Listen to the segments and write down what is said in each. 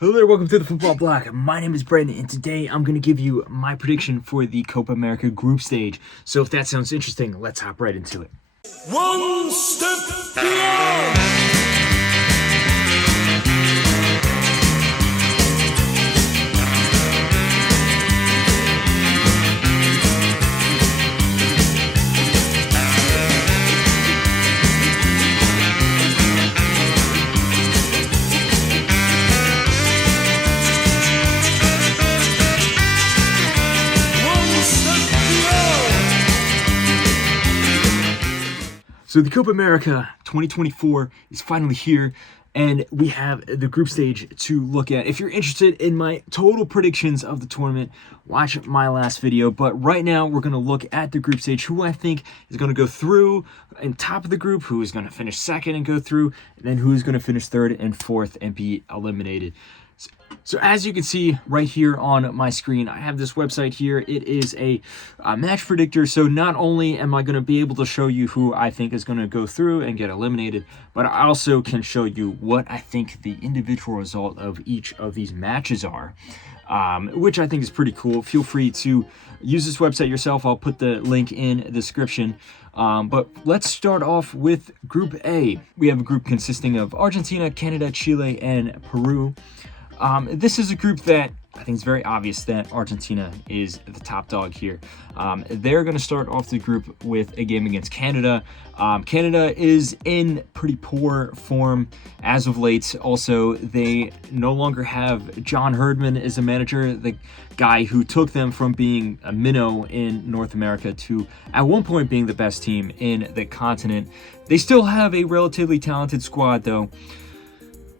Hello there, welcome to the Football Bloc. My name is Brendan, and today I'm going to give you my prediction for the Copa América Group Stage. So if that sounds interesting, let's hop right into it. One step beyond. So the Copa América 2024 is finally here, and we have the group stage to look at. If you're interested in my total predictions of the tournament, watch my last video. But right now, we're going to look at the group stage, who I think is going to go through in top of the group, who is going to finish second and go through, and then who is going to finish third and fourth and be eliminated. So as you can see right here on my screen, I have this website here. It is a match predictor. So not only am I going to be able to show you who I think is going to go through and get eliminated, but I also can show you what I think the individual result of each of these matches are, which I think is pretty cool. Feel free to use this website yourself. I'll put the link in the description. But let's start off with Group A. We have a group consisting of Argentina, Canada, Chile, and Peru. This is a group that I think it's very obvious that Argentina is the top dog here. They're going to start off the group with a game against Canada. Canada is in pretty poor form as of late. Also, they no longer have John Herdman as a manager, the guy who took them from being a minnow in North America to at one point being the best team in the continent. They still have a relatively talented squad though.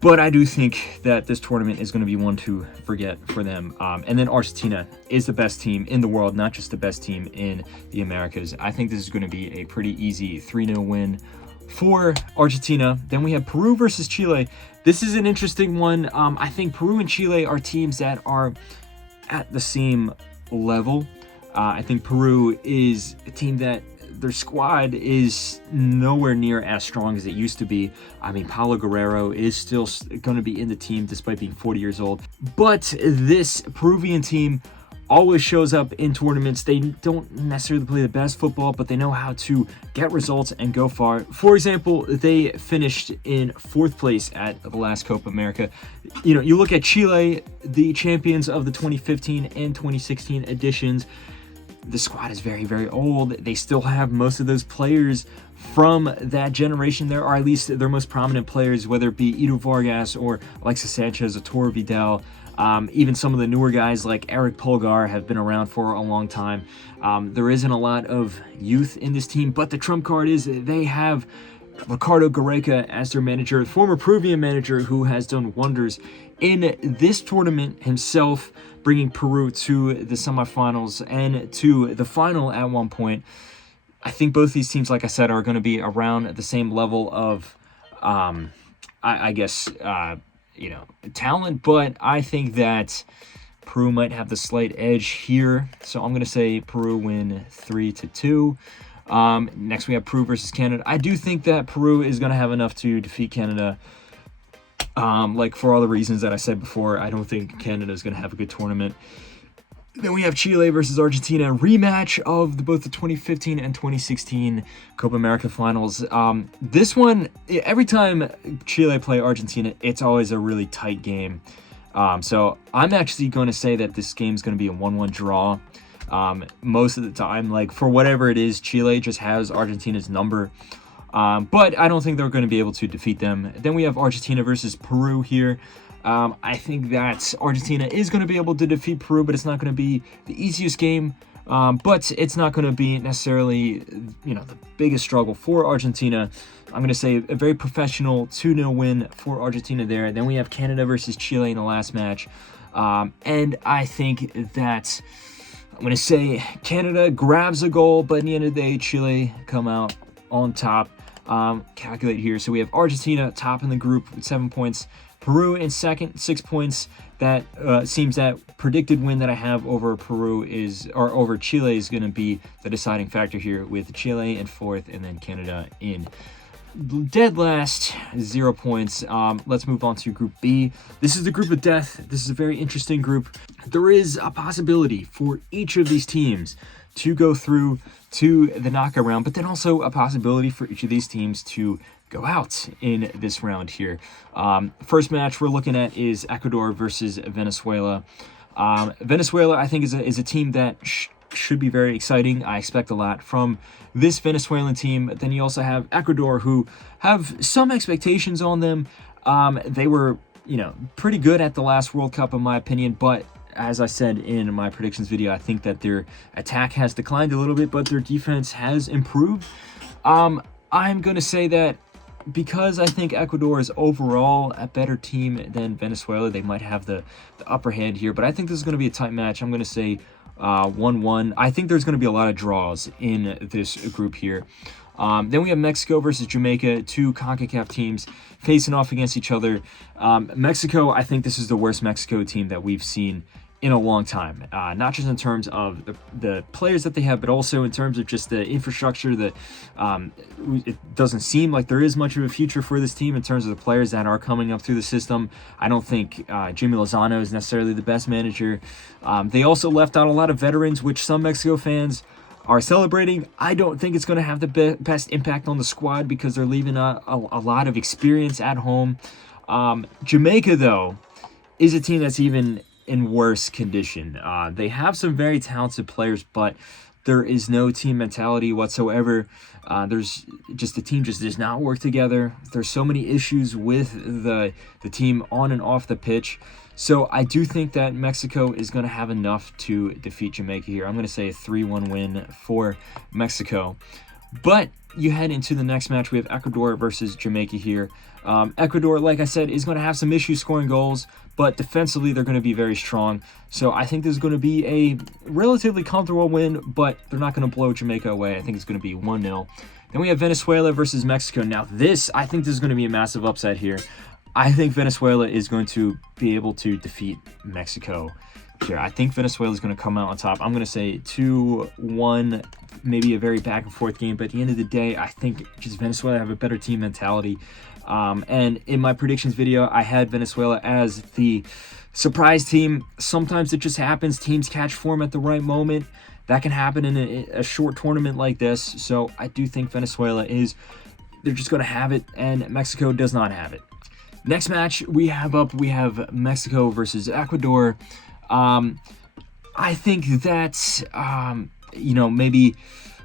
But I do think that this tournament is going to be one to forget for them. And then Argentina is the best team in the world, not just the best team in the Americas. I think this is going to be a pretty easy 3-0 win for Argentina. Then we have Peru versus Chile. This is an interesting one. I think Peru and Chile are teams that are at the same level. I think Peru is a team that their squad is nowhere near as strong as it used to be. I mean, Paulo Guerrero is still going to be in the team despite being 40 years old. But this Peruvian team always shows up in tournaments. They don't necessarily play the best football, but they know how to get results and go far. For example, they finished in 4th place at the last Copa America. You know, you look at Chile, the champions of the 2015 and 2016 editions. The squad is very, very old. They still have most of those players from that generation there, or at least their most prominent players, whether it be Edu Vargas or Alexis Sanchez, Arturo Vidal. Even some of the newer guys like Eric Pulgar have been around for a long time. There isn't a lot of youth in this team, but the trump card is they have Ricardo Gareca as their manager, former Peruvian manager who has done wonders in this tournament himself, bringing Peru to the semifinals and to the final at one point. I think both these teams, like I said, are going to be around the same level of, talent, but I think that Peru might have the slight edge here. So I'm going to say Peru win 3-2. Next we have Peru versus Canada. I do think that Peru is going to have enough to defeat Canada. Like for all the reasons that I said before, I don't think Canada is going to have a good tournament. Then we have Chile versus Argentina, rematch of both the 2015 and 2016 Copa America finals. This one, every time Chile play Argentina, it's always a really tight game. So I'm actually going to say that this game is going to be a 1-1 draw. Most of the time, like for whatever it is, Chile just has Argentina's number. But I don't think they're going to be able to defeat them. Then we have Argentina versus Peru here. I think that Argentina is going to be able to defeat Peru, but it's not going to be the easiest game. But it's not going to be necessarily, the biggest struggle for Argentina. I'm going to say a very professional 2-0 win for Argentina there. Then we have Canada versus Chile in the last match. And I think that I'm going to say Canada grabs a goal, but in the end of the day, Chile come out on top. Calculate here. So we have Argentina top in the group with 7 points. Peru in second, 6 points. That seems that predicted win that I have over over Chile is going to be the deciding factor here, with Chile in fourth and then Canada in dead last, 0 points. Let's move on to Group B. This is the group of death. This is a very interesting group. There is a possibility for each of these teams to go through to the knockout round, but then also a possibility for each of these teams to go out in this round here. First match we're looking at is Ecuador versus Venezuela. Venezuela, I think, is a team that should be very exciting. I expect a lot from this Venezuelan team. Then you also have Ecuador, who have some expectations on them. They were, pretty good at the last World Cup, in my opinion, but as I said in my predictions video, I think that their attack has declined a little bit, but their defense has improved. I'm going to say that because I think Ecuador is overall a better team than Venezuela, they might have the upper hand here, but I think this is going to be a tight match. I'm going to say 1-1. I think there's going to be a lot of draws in this group here. Then we have Mexico versus Jamaica, two CONCACAF teams facing off against each other. Mexico, I think this is the worst Mexico team that we've seen in a long time, not just in terms of the players that they have, but also in terms of just the infrastructure. That it doesn't seem like there is much of a future for this team in terms of the players that are coming up through the system. I don't think Jimmy Lozano is necessarily the best manager. They also left out a lot of veterans, which some Mexico fans are celebrating. I don't think it's going to have the best impact on the squad because they're leaving a lot of experience at home. Jamaica, though, is a team that's even in worse condition. They have some very talented players, but there is no team mentality whatsoever. There's just the team just does not work together. There's so many issues with the team on and off the pitch. So I do think that Mexico is going to have enough to defeat Jamaica here. I'm going to say a 3-1 win for Mexico. But you head into the next match. We have Ecuador versus Jamaica here. Ecuador, like I said, is going to have some issues scoring goals, but defensively they're going to be very strong. So I think this is going to be a relatively comfortable win, but they're not going to blow Jamaica away. I think it's going to be 1-0. Then we have Venezuela versus Mexico. Now I think this is going to be a massive upset here. I think Venezuela is going to be able to defeat Mexico here. I think Venezuela is going to come out on top. I'm going to say 2-1, maybe a very back and forth game, but at the end of the day, I think just Venezuela have a better team mentality. And in my predictions video, I had Venezuela as the surprise team. Sometimes it just happens. Teams catch form at the right moment. That can happen in a short tournament like this. So I do think Venezuela they're just going to have it, and Mexico does not have it. Next match we have Mexico versus Ecuador. I think that, maybe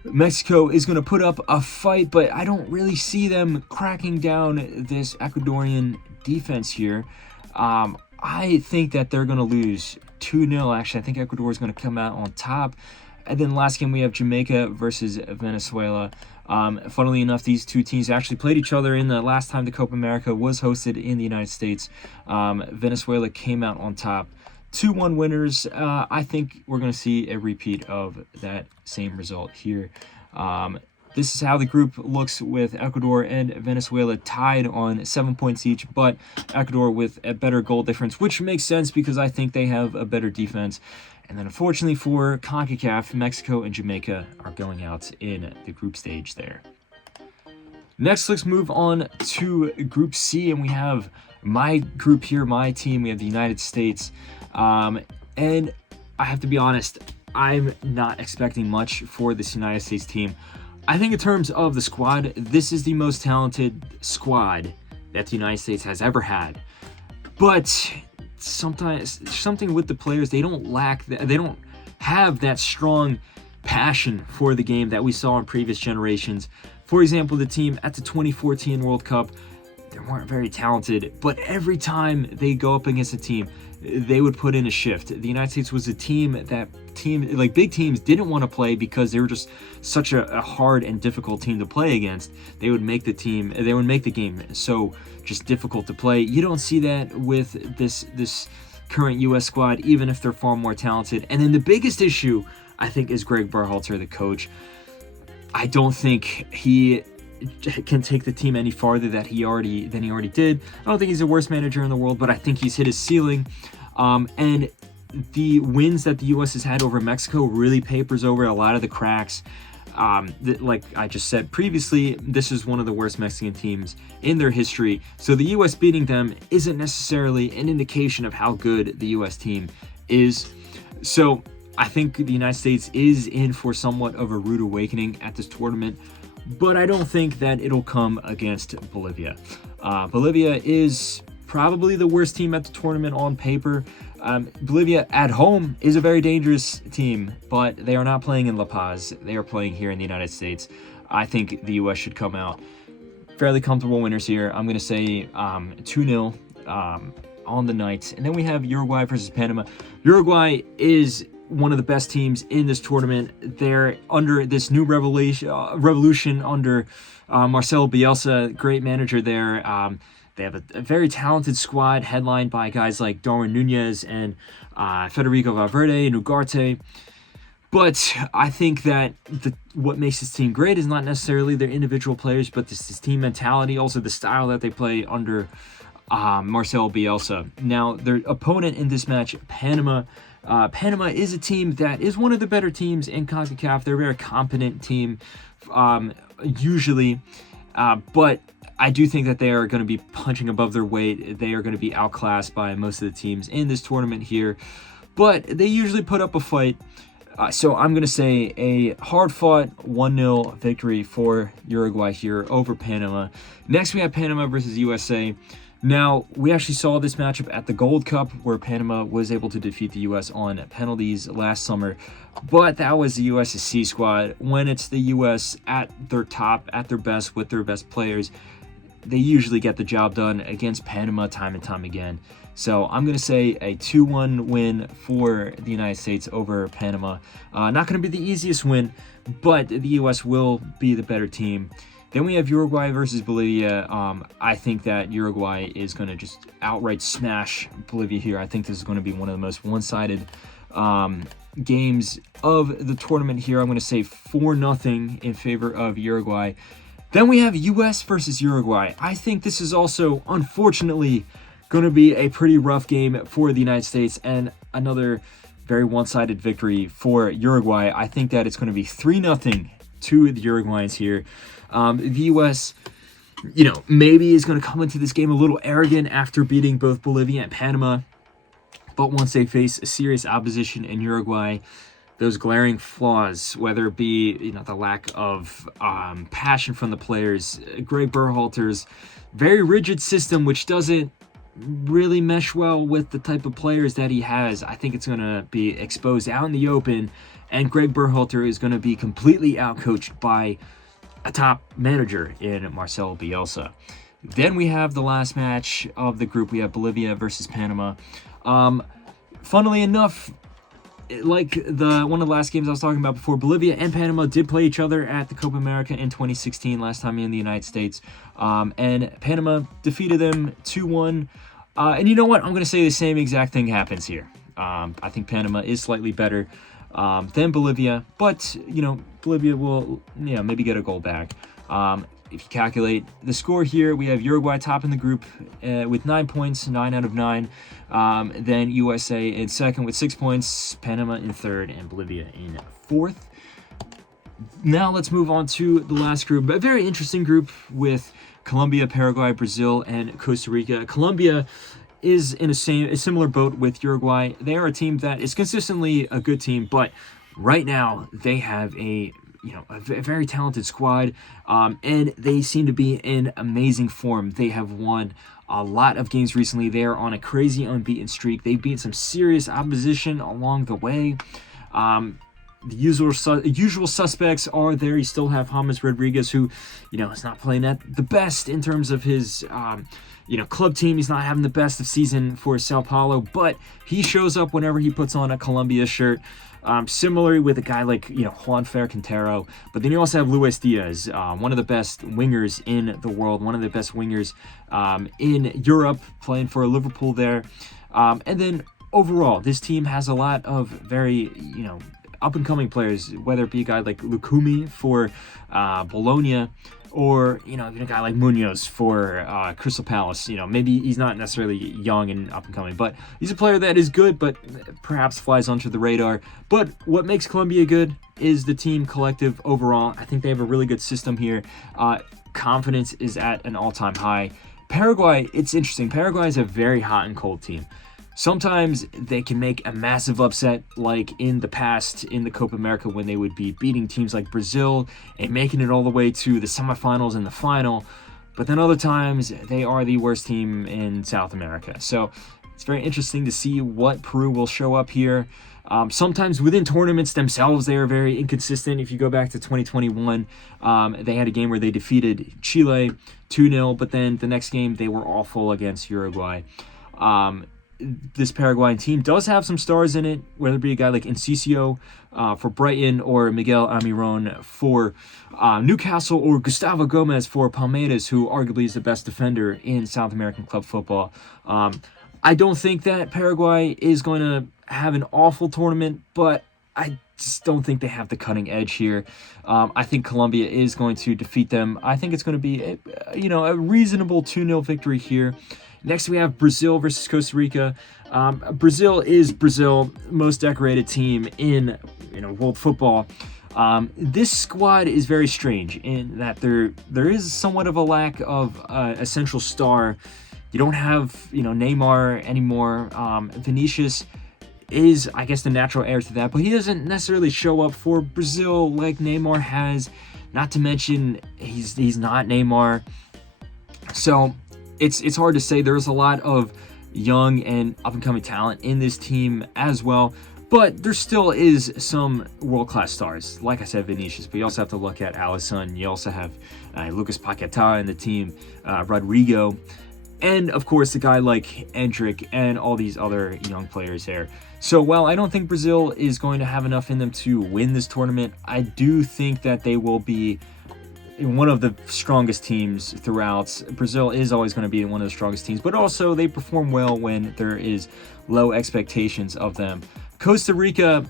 Mexico is going to put up a fight, but I don't really see them cracking down this Ecuadorian defense here. I think that they're going to lose 2-0. Actually, I think Ecuador is going to come out on top. And then last game, we have Jamaica versus Venezuela. Funnily enough, these two teams actually played each other in the last time the Copa America was hosted in the United States. Venezuela came out on top. 2-1 winners. I think we're going to see a repeat of that same result here. This is how the group looks with Ecuador and Venezuela tied on 7 points each, but Ecuador with a better goal difference, which makes sense because I think they have a better defense. And then unfortunately for CONCACAF, Mexico and Jamaica are going out in the group stage there. Next, let's move on to Group C, and we have my group here, my team. We have the United States. And I have to be honest, I'm not expecting much for this United States team. I think in terms of the squad, this is the most talented squad that the United States has ever had. But sometimes something with the players, they don't have that strong passion for the game that we saw in previous generations. For example, the team at the 2014 World Cup, they weren't very talented, but every time they go up against a team, they would put in a shift. The United States was a team like big teams didn't want to play because they were just such a hard and difficult team to play against. They would make the game so just difficult to play. You don't see that with this current U.S. squad, even if they're far more talented. And then the biggest issue, I think, is Greg Berhalter, the coach. I don't think he can take the team any farther than he already did. I don't think he's the worst manager in the world, but I think he's hit his ceiling. And the wins that the U.S. has had over Mexico really papers over a lot of the cracks. like I just said previously, this is one of the worst Mexican teams in their history. So the U.S. beating them isn't necessarily an indication of how good the U.S. team is. So I think the United States is in for somewhat of a rude awakening at this tournament, but I don't think that it'll come against Bolivia. Bolivia is probably the worst team at the tournament on paper. Bolivia at home is a very dangerous team, but they are not playing in La Paz. They are playing here in the United States. I think the U.S. should come out fairly comfortable winners here. I'm going to say 2-0 on the night. And then we have Uruguay versus Panama. Uruguay is one of the best teams in this tournament. They're under this new revolution under Marcelo Bielsa, great manager there. They have a very talented squad headlined by guys like Darwin Nunez and Federico Valverde and Ugarte. But I think that what makes this team great is not necessarily their individual players, but this team mentality, also the style that they play under Marcelo Bielsa. Now, their opponent in this match, Panama. Panama is a team that is one of the better teams in CONCACAF. They're a very competent team, usually. But I do think that they are going to be punching above their weight. They are going to be outclassed by most of the teams in this tournament here. But they usually put up a fight. So I'm going to say a hard-fought 1-0 victory for Uruguay here over Panama. Next, we have Panama versus USA. Now, we actually saw this matchup at the Gold Cup where Panama was able to defeat the U.S. on penalties last summer. But that was the U.S.'s C squad. When it's the U.S. at their top, at their best, with their best players, they usually get the job done against Panama time and time again. So I'm going to say a 2-1 win for the United States over Panama. Not going to be the easiest win, but the U.S. will be the better team. Then we have Uruguay versus Bolivia. I think that Uruguay is going to just outright smash Bolivia here. I think this is going to be one of the most one-sided games of the tournament here. I'm going to say 4-0 in favor of Uruguay. Then we have U.S. versus Uruguay. I think this is also, unfortunately, going to be a pretty rough game for the United States and another very one-sided victory for Uruguay. I think that it's going to be 3-0 to the Uruguayans here. The U.S., maybe is going to come into this game a little arrogant after beating both Bolivia and Panama. But once they face a serious opposition in Uruguay, those glaring flaws, whether it be the lack of passion from the players, Greg Berhalter's very rigid system, which doesn't really mesh well with the type of players that he has, I think it's going to be exposed out in the open, and Greg Berhalter is going to be completely outcoached by a top manager in Marcelo Bielsa. Then we have the last match of the group. We have Bolivia versus Panama. Funnily enough, like one of the last games I was talking about before, Bolivia and Panama did play each other at the Copa América in 2016, last time in the United States. And Panama defeated them 2-1. And you know what? I'm going to say the same exact thing happens here. I think Panama is slightly better than Bolivia, but Bolivia will maybe get a goal back. If you calculate the score here, we have Uruguay top in the group with 9 points, 9 out of 9. Then USA in second with 6 points, Panama in third, and Bolivia in fourth. Now let's move on to the last group, a very interesting group with Colombia, Paraguay, Brazil, and Costa Rica. Colombia is in a similar boat with Uruguay. They are a team that is consistently a good team, but right now they have a very talented squad, and they seem to be in amazing form. They have won a lot of games recently. They are on a crazy unbeaten streak. They've beaten some serious opposition along the way. The usual suspects are there. You still have James Rodriguez, who, is not playing at the best in terms of his, club team. He's not having the best of season for Sao Paulo, but he shows up whenever he puts on a Colombia shirt. Similarly with a guy like, Juan Fer Quintero. But then you also have Luis Diaz, one of the best wingers in the world, one of the best wingers in Europe, playing for Liverpool there. And then overall, this team has a lot of very, up-and-coming players, whether it be a guy like Lukumi for Bologna, or, you know, even a guy like Munoz for Crystal Palace. You know, maybe he's not necessarily young and up and coming, but he's a player that is good, but perhaps flies under the radar. But what makes Colombia good is the team collective overall. I think they have a really good system here. Confidence is at an all-time high. Paraguay, it's interesting. Paraguay is a very hot and cold team. Sometimes they can make a massive upset, like in the past in the Copa America when they would be beating teams like Brazil and making it all the way to the semifinals and the final. But then other times they are the worst team in South America. So it's very interesting to see what Peru will show up here. Sometimes within tournaments themselves, they are very inconsistent. If you go back to 2021, they had a game where they defeated Chile 2-0, but then the next game they were awful against Uruguay. This Paraguayan team does have some stars in it, whether it be a guy like Enciso for Brighton or Miguel Almiron for Newcastle or Gustavo Gomez for Palmeiras, who arguably is the best defender in South American club football. I don't think that Paraguay is going to have an awful tournament, but I just don't think they have the cutting edge here. I think Colombia is going to defeat them. I think it's going to be a reasonable 2-0 victory here. Next, we have Brazil versus Costa Rica. Brazil is Brazil, most decorated team in world football. This squad is very strange in that there is somewhat of a lack of a central star. You don't have Neymar anymore. Vinicius is, I guess, the natural heir to that, but he doesn't necessarily show up for Brazil like Neymar has. Not to mention he's not Neymar, so it's hard to say. There's a lot of young and up-and-coming talent in this team as well, but there still is some world-class stars. Like I said, Vinicius, but you also have to look at Alisson. You also have Lucas Paquetá in the team, Rodrigo, and of course a guy like Endrick and all these other young players there. So while I don't think Brazil is going to have enough in them to win this tournament, I do think that they will be one of the strongest teams throughout. Brazil is always going to be one of the strongest teams, but also they perform well when there is low expectations of them. Costa Rica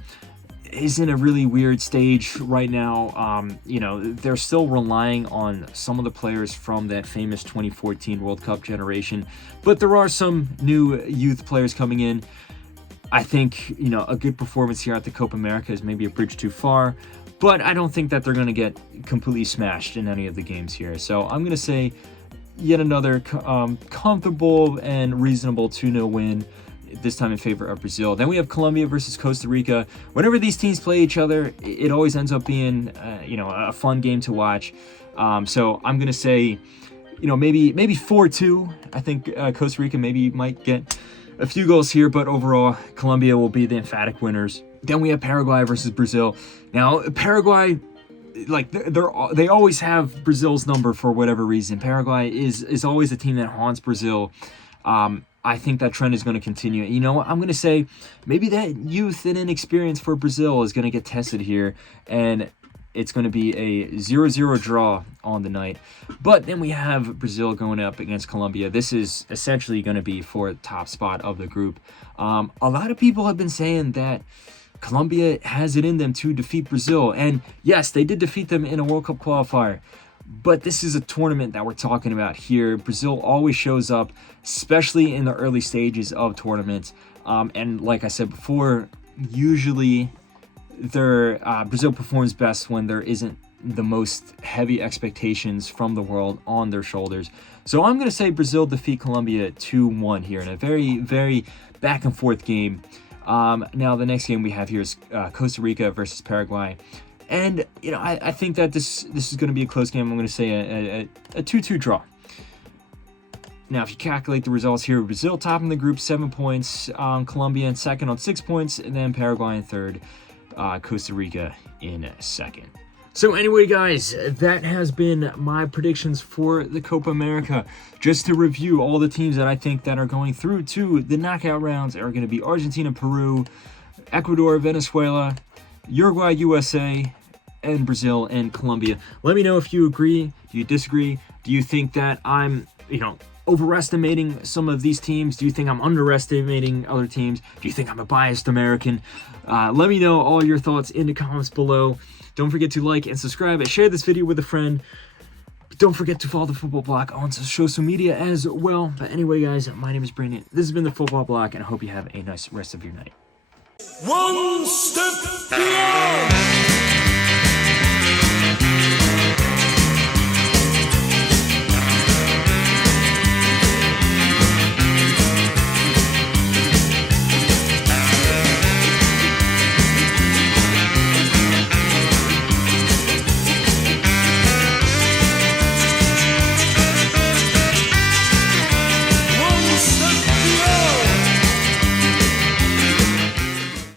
is in a really weird stage right now. They're still relying on some of the players from that famous 2014 World Cup generation, but there are some new youth players coming in. I think, a good performance here at the Copa America is maybe a bridge too far, but I don't think that they're going to get completely smashed in any of the games here. So I'm going to say yet another comfortable and reasonable 2-0 win, this time in favor of Brazil. Then we have Colombia versus Costa Rica. Whenever these teams play each other, it always ends up being, a fun game to watch. So I'm going to say, maybe 4-2. I think Costa Rica maybe might get a few goals here, but overall, Colombia will be the emphatic winners. Then we have Paraguay versus Brazil. Now, Paraguay, they always have Brazil's number for whatever reason. Paraguay is always a team that haunts Brazil. I think that trend is going to continue. You know what? I'm going to say maybe that youth and inexperience for Brazil is going to get tested here, and it's going to be a 0-0 draw on the night. But then we have Brazil going up against Colombia. This is essentially going to be for the top spot of the group. A lot of people have been saying that Colombia has it in them to defeat Brazil. And yes, they did defeat them in a World Cup qualifier. But this is a tournament that we're talking about here. Brazil always shows up, especially in the early stages of tournaments. And like I said before, usually Brazil performs best when there isn't the most heavy expectations from the world on their shoulders. So I'm going to say Brazil defeat Colombia 2-1 here in a very, very back and forth game. Now the next game we have here is Costa Rica versus Paraguay. And, I think that this is going to be a close game. I'm going to say a 2-2 draw. Now, if you calculate the results here, Brazil topping the group 7 points, Colombia in second on 6 points, and then Paraguay in third, Costa Rica in second. So anyway, guys, that has been my predictions for the Copa America. Just to review all the teams that I think that are going through to the knockout rounds are going to be Argentina, Peru, Ecuador, Venezuela, Uruguay, USA, and Brazil and Colombia. Let me know if you agree. Do you disagree? Do you think that I'm, overestimating some of these teams? Do you think I'm underestimating other teams? Do you think I'm a biased American? Let me know all your thoughts in the comments below. Don't forget to like and subscribe and share this video with a friend. Don't forget to follow the Football Bloc on social media as well. But anyway, guys, my name is Brandon. This has been the Football Bloc, and I hope you have a nice rest of your night. One step beyond.